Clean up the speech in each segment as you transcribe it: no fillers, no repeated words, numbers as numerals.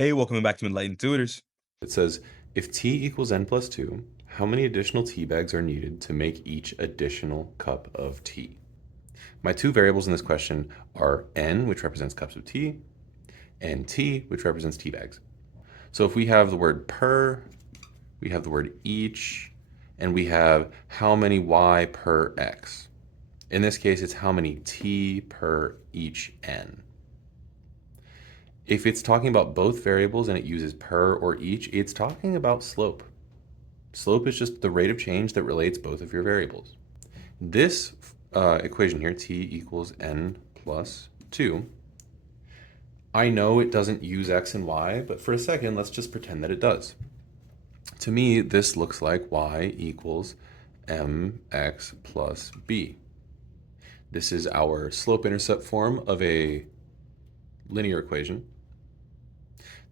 Hey, welcome back to Enlightened Tutors. It says, if t equals n plus 2, how many additional tea bags are needed to make each additional cup of tea? My two variables in this question are n, which represents cups of tea, and t, which represents tea bags. So if we have the word per, we have the word each, and we have how many y per x. In this case, it's how many t per each n. If it's talking about both variables and it uses per or each, it's talking about slope. Slope is just the rate of change that relates both of your variables. This equation here, t equals n plus 2, I know it doesn't use x and y, but for a second, let's just pretend that it does. To me, this looks like y equals mx plus b. This is our slope-intercept form of a linear equation.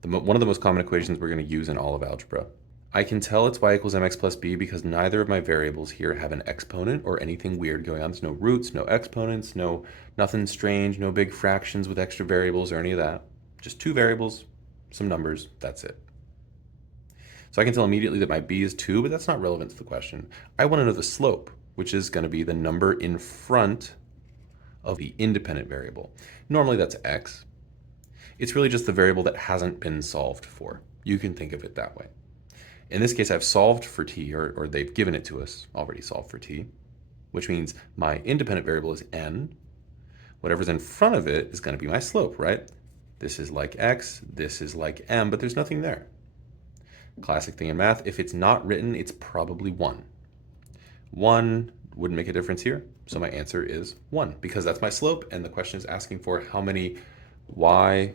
One of the most common equations we're going to use in all of algebra. I can tell it's y equals mx plus b because neither of my variables here have an exponent or anything weird going on. There's no roots, no exponents, nothing strange, no big fractions with extra variables or any of that. Just two variables, some numbers, that's it. So I can tell immediately that my b is 2, but that's not relevant to the question. I want to know the slope, which is going to be the number in front of the independent variable. Normally that's x. It's really just the variable that hasn't been solved for. You can think of it that way. In this case, I've solved for t, or they've given it to us, already solved for t, which means my independent variable is n. Whatever's in front of it is going to be my slope, right? This is like x, this is like m, but there's nothing there. Classic thing in math, if it's not written, it's probably 1. 1 wouldn't make a difference here, so my answer is 1, because that's my slope, and the question is asking for how many y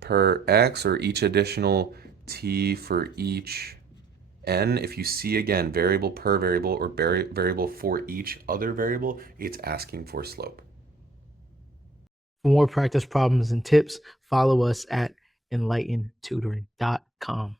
per x, or each additional t for each n. If you see, again, variable per variable or variable for each other variable, it's asking for slope. For more practice problems and tips, follow us at enlightentutoring.com.